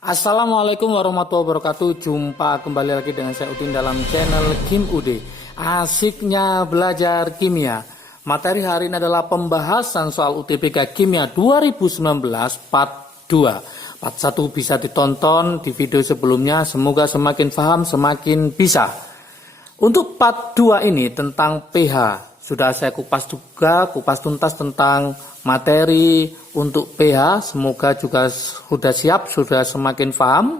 Assalamualaikum warahmatullahi wabarakatuh. Jumpa kembali lagi dengan saya Udin dalam channel Kim Ude. Asiknya belajar kimia. Materi hari ini adalah pembahasan soal UTBK Kimia 2019 part 2. Part 1 bisa ditonton di video sebelumnya. Semoga semakin paham, semakin bisa. Untuk part 2 ini tentang pH. Sudah saya kupas tuntas tentang materi untuk pH. Semoga juga sudah siap, sudah semakin paham.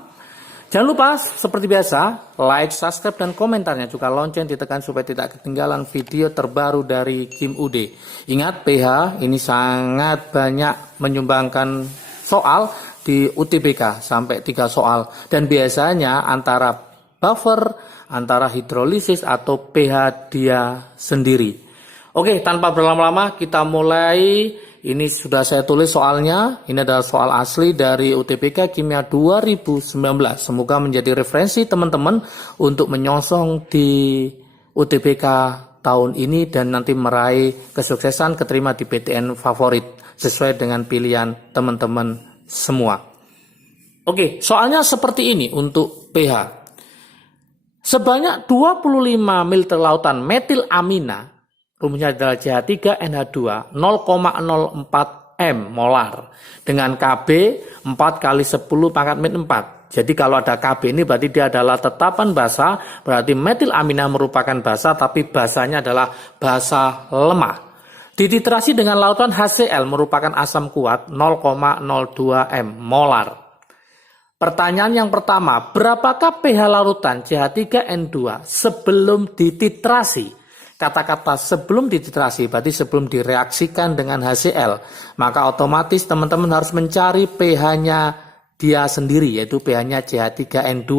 Jangan lupa seperti biasa, like, subscribe, dan komentarnya. Juga lonceng ditekan supaya tidak ketinggalan video terbaru dari Kim Ude. Ingat, pH ini sangat banyak menyumbangkan soal di UTBK sampai 3 soal. Dan biasanya antara buffer, antara hidrolisis atau pH dia sendiri. Oke, tanpa berlama-lama kita mulai. Ini sudah saya tulis soalnya. Ini adalah soal asli dari UTBK Kimia 2019. Semoga menjadi referensi teman-teman untuk menyongsong di UTBK tahun ini dan nanti meraih kesuksesan keterima di PTN favorit sesuai dengan pilihan teman-teman semua. Oke, soalnya seperti ini untuk pH. Sebanyak 25 ml lautan metilamina, rumusnya adalah CH3NH2 0,04 M molar dengan Kb 4 kali 10 pangkat min 4. Jadi kalau ada Kb ini berarti dia adalah tetapan basa, berarti metilamina merupakan basa tapi basanya adalah basa lemah. Dititrasi dengan lautan HCl merupakan asam kuat 0,02 M molar. Pertanyaan yang pertama, berapakah pH larutan CH3N2 sebelum dititrasi? Kata-kata sebelum dititrasi berarti sebelum direaksikan dengan HCl. Maka otomatis teman-teman harus mencari pH-nya dia sendiri, yaitu pH-nya CH3N2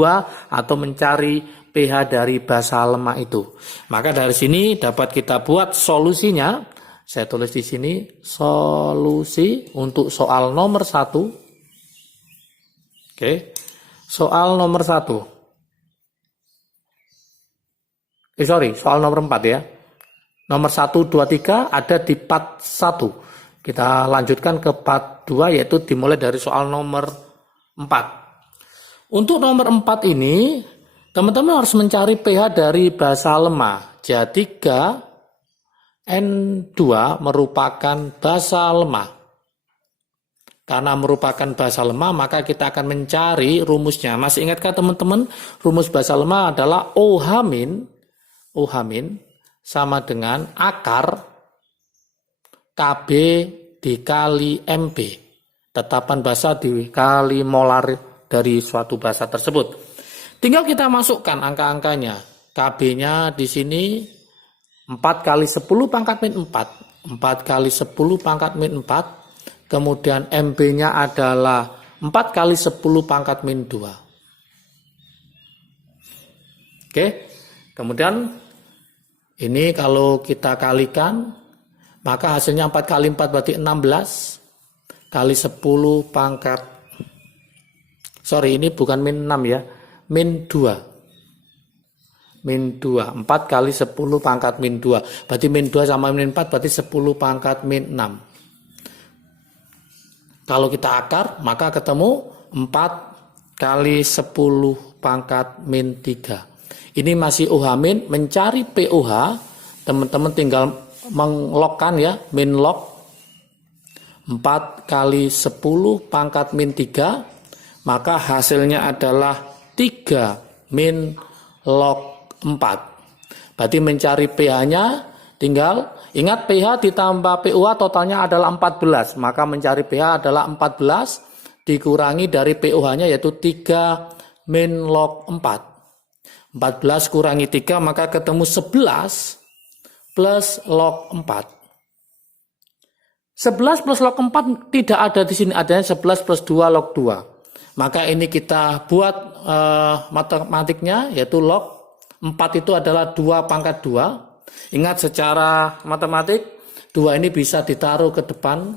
atau mencari pH dari basa lemah itu. Maka dari sini dapat kita buat solusinya. Saya tulis di sini solusi untuk soal nomor 1. Oke, soal nomor 1. Soal nomor 4 ya. Nomor 1, 2, 3 ada di part 1. Kita lanjutkan ke part 2 yaitu dimulai dari soal nomor 4. Untuk nomor 4 ini, teman-teman harus mencari pH dari basa lemah. CH3N2 merupakan basa lemah. Karena merupakan basa lemah, maka kita akan mencari rumusnya. Masih ingatkah teman-teman? Rumus basa lemah adalah OH- sama dengan akar Kb dikali Mb. Tetapan basa dikali molar dari suatu basa tersebut. Tinggal kita masukkan angka-angkanya. Kb-nya di sini 4 kali 10 pangkat min 4. 4 kali 10 pangkat min 4. Kemudian Mb-nya adalah 4 kali 10 pangkat min 2. Oke. Kemudian ini kalau kita kalikan, maka hasilnya 4 kali 4 berarti 16 kali 10 pangkat. Sorry, ini bukan min 6 ya, min 2. Min 2, 4 kali 10 pangkat min 2. Berarti min 2 sama min 4 berarti 10 pangkat min 6. Kalau kita akar, maka ketemu 4 kali 10 pangkat min 3. Ini masih OH-, mencari POH, teman-teman tinggal menglokkan ya, min log 4 kali 10 pangkat min 3, maka hasilnya adalah 3 min log 4. Berarti mencari pH-nya tinggal, ingat pH ditambah POH totalnya adalah 14, maka mencari pH adalah 14 dikurangi dari POH-nya yaitu 3 min log 4. 14 kurangi 3 maka ketemu 11 plus log 4. 11 plus log 4 tidak ada di sini, adanya 11 plus 2 log 2. Maka ini kita buat matematiknya yaitu log 4 itu adalah 2 pangkat 2. Ingat secara matematik 2 ini bisa ditaruh ke depan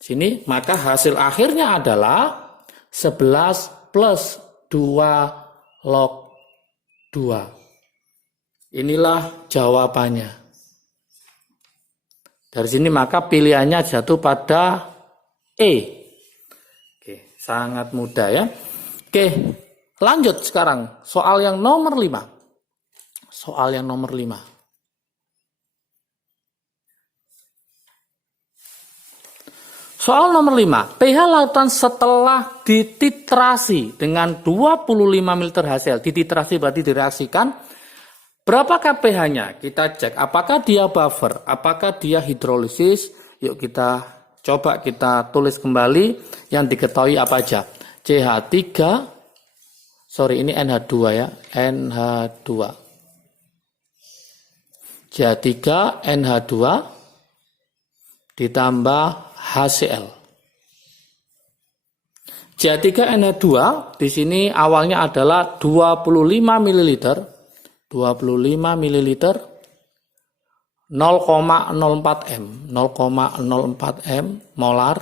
sini, maka hasil akhirnya adalah 11 plus 2 log 2. Inilah jawabannya. Dari sini maka pilihannya jatuh pada E. Oke. Sangat mudah ya. Oke, lanjut sekarang soal yang nomor 5. Soal yang nomor 5. Soal nomor 5, pH lautan setelah dititrasi dengan 25 ml HCl, dititrasi berarti direaksikan, berapakah pH-nya? Kita cek apakah dia buffer, apakah dia hidrolisis. Yuk kita coba kita tulis kembali yang diketahui apa aja. CH3, sorry ini NH2 ya, NH2. CH3, NH2 ditambah HCl. CH3NH2 di sini awalnya adalah 25 ml, 25 ml 0,04 m, 0,04 m molar.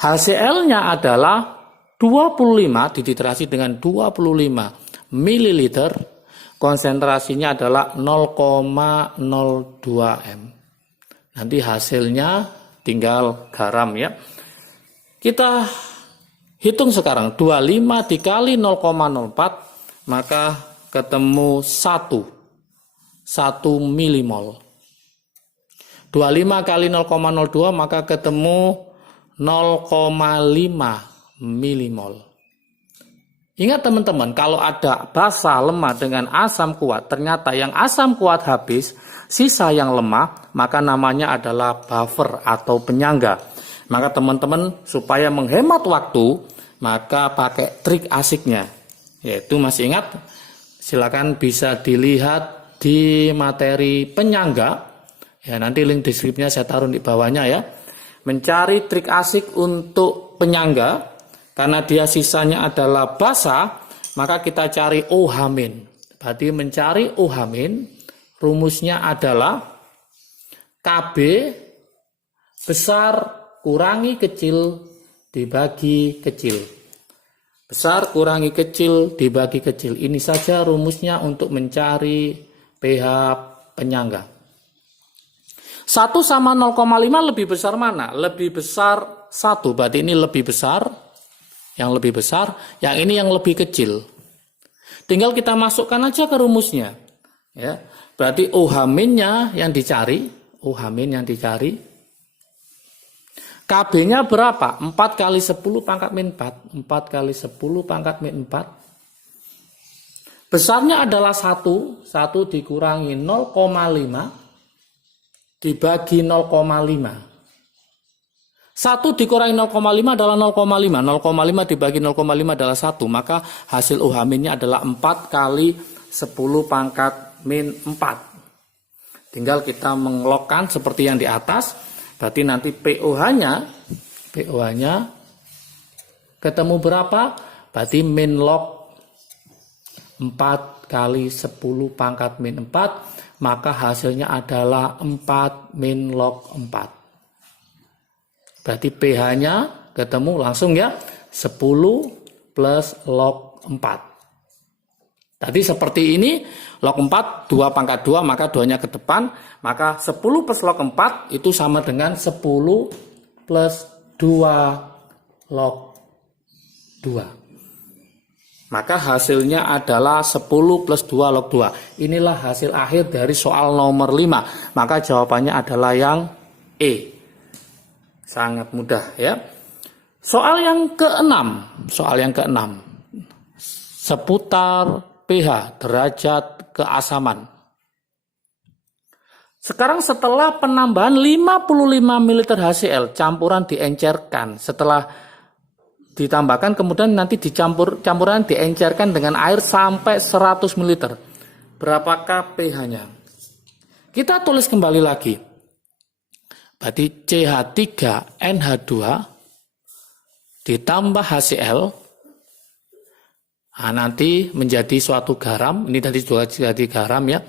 HCl-nya adalah 25 dititrasi dengan 25 ml, konsentrasinya adalah 0,02 m. Nanti hasilnya tinggal garam ya. Kita hitung sekarang 25 dikali 0,04 maka ketemu 1 milimol. 25 kali 0,02 maka ketemu 0,5 milimol. Ingat teman-teman, kalau ada basa lemah dengan asam kuat, ternyata yang asam kuat habis, sisa yang lemah, maka namanya adalah buffer atau penyangga. Maka teman-teman supaya menghemat waktu, maka pakai trik asiknya. Yaitu masih ingat, silakan bisa dilihat di materi penyangga. Ya, nanti link deskripsinya saya taruh di bawahnya ya. Mencari trik asik untuk penyangga. Karena dia sisanya adalah basa, maka kita cari OH-. Berarti mencari OH-, rumusnya adalah KB besar kurangi kecil dibagi kecil. Besar kurangi kecil dibagi kecil. Ini saja rumusnya untuk mencari pH penyangga. 1 sama 0,5 lebih besar mana? Lebih besar 1, berarti ini lebih besar. Yang lebih besar, yang ini yang lebih kecil. Tinggal kita masukkan aja ke rumusnya. Ya, berarti OH-nya yang dicari, OH-yang dicari. KB-nya berapa? 4 kali 10 pangkat min 4. 4 kali 10 pangkat min 4. Besarnya adalah 1. 1 dikurangi 0,5 dibagi 0,5. 1 dikurangi 0,5 adalah 0,5. 0,5 dibagi 0,5 adalah 1. Maka hasil OH-nya adalah 4 kali 10 pangkat min 4. Tinggal kita mengelokkan seperti yang di atas. Berarti nanti POH-nya ketemu berapa? Berarti min log 4 kali 10 pangkat min 4. Maka hasilnya adalah 4 min log 4. Berarti pH-nya ketemu langsung ya 10 plus log 4. Tadi seperti ini, log 4 2 pangkat 2 maka 2-nya ke depan, maka 10 plus log 4 itu sama dengan 10 plus 2 log 2. Maka hasilnya adalah 10 plus 2 log 2. Inilah hasil akhir dari soal nomor 5. Maka jawabannya adalah yang E. Sangat mudah ya. Soal yang ke-6. Seputar pH, derajat keasaman. Sekarang setelah penambahan 55 ml HCl, campuran diencerkan. Setelah ditambahkan kemudian nanti campuran diencerkan dengan air sampai 100 ml. Berapakah pH-nya? Kita tulis kembali lagi. Berarti CH3NH2 ditambah HCl, nah, nanti menjadi suatu garam. Ini tadi juga jadi garam ya.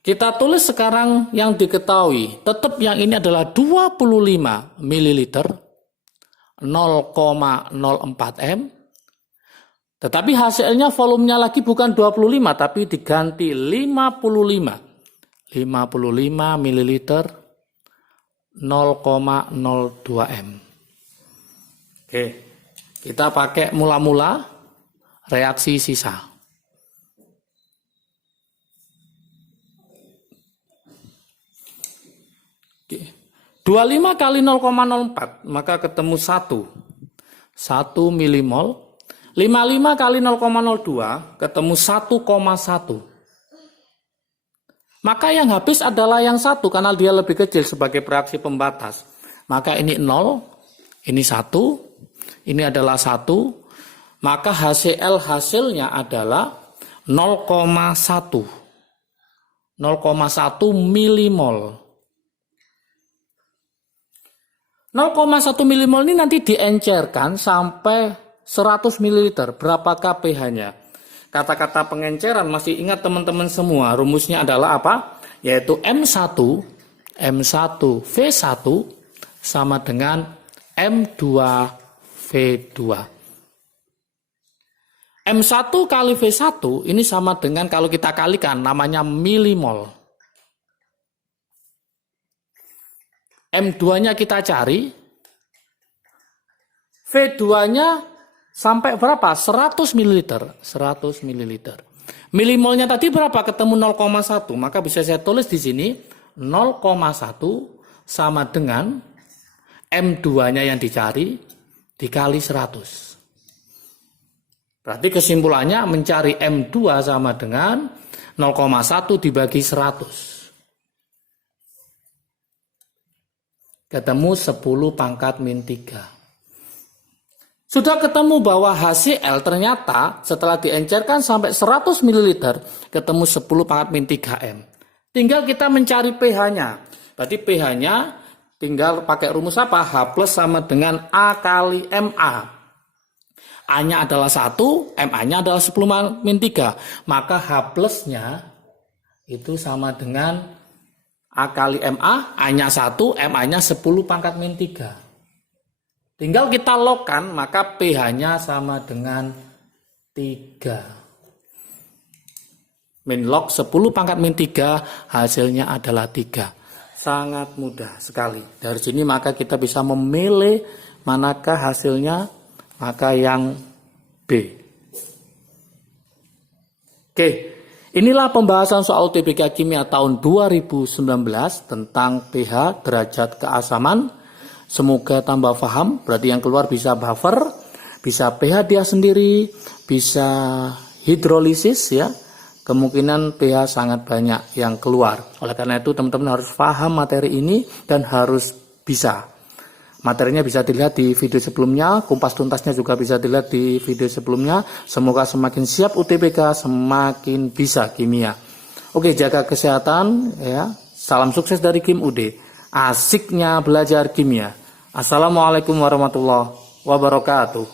Kita tulis sekarang yang diketahui. Tetap yang ini adalah 25 ml 0,04 m. Tetapi HCl-nya volumenya lagi bukan 25 tapi diganti 55 ml 0,02 m. Oke, Kita pakai mula-mula reaksi sisa. Oke. 25 kali 0,04 maka ketemu 1 milimol. 55 kali 0,02 ketemu 1,1. Maka yang habis adalah yang 1 karena dia lebih kecil sebagai reaksi pembatas. Maka ini 0, ini 1, ini adalah 1. Maka HCl hasilnya adalah 0,1. 0,1 milimol. 0,1 milimol ini nanti diencerkan sampai 100 ml. Berapakah pH-nya? Kata-kata pengenceran masih ingat teman-teman semua. Rumusnya adalah apa? Yaitu M1V1 sama dengan M2V2. M1 kali V1 ini sama dengan kalau kita kalikan namanya milimol. M2-nya kita cari, V2-nya sampai berapa? 100 ml. 100 ml. Milimolnya tadi berapa? Ketemu 0,1. Maka bisa saya tulis di sini 0,1 sama dengan M2-nya yang dicari dikali 100. Berarti kesimpulannya mencari M2 sama dengan 0,1 dibagi 100. Ketemu 10 pangkat min 3. Sudah ketemu bahwa HCl ternyata setelah diencerkan sampai 100 ml ketemu 10 pangkat min 3M. Tinggal kita mencari pH-nya. Berarti pH-nya tinggal pakai rumus apa? H plus sama dengan A kali MA. A-nya adalah 1, MA-nya adalah 10 min 3. Maka H plusnya itu sama dengan A kali MA, A-nya 1, MA-nya 10 pangkat min 3. Tinggal kita logkan, maka pH-nya sama dengan 3. Min log 10 pangkat min 3, hasilnya adalah 3. Sangat mudah sekali. Dari sini maka kita bisa memilih manakah hasilnya, maka yang B. Oke. Inilah pembahasan soal UTBK Kimia tahun 2019 tentang pH derajat keasaman. Semoga tambah paham, berarti yang keluar bisa buffer, bisa pH dia sendiri, bisa hidrolisis ya. Kemungkinan pH sangat banyak yang keluar. Oleh karena itu teman-teman harus paham materi ini dan harus bisa. Materinya bisa dilihat di video sebelumnya, kupas tuntasnya juga bisa dilihat di video sebelumnya. Semoga semakin siap UTBK, semakin bisa kimia. Oke, jaga kesehatan ya. Salam sukses dari Kim UD. Asiknya belajar kimia. Assalamualaikum warahmatullahi wabarakatuh.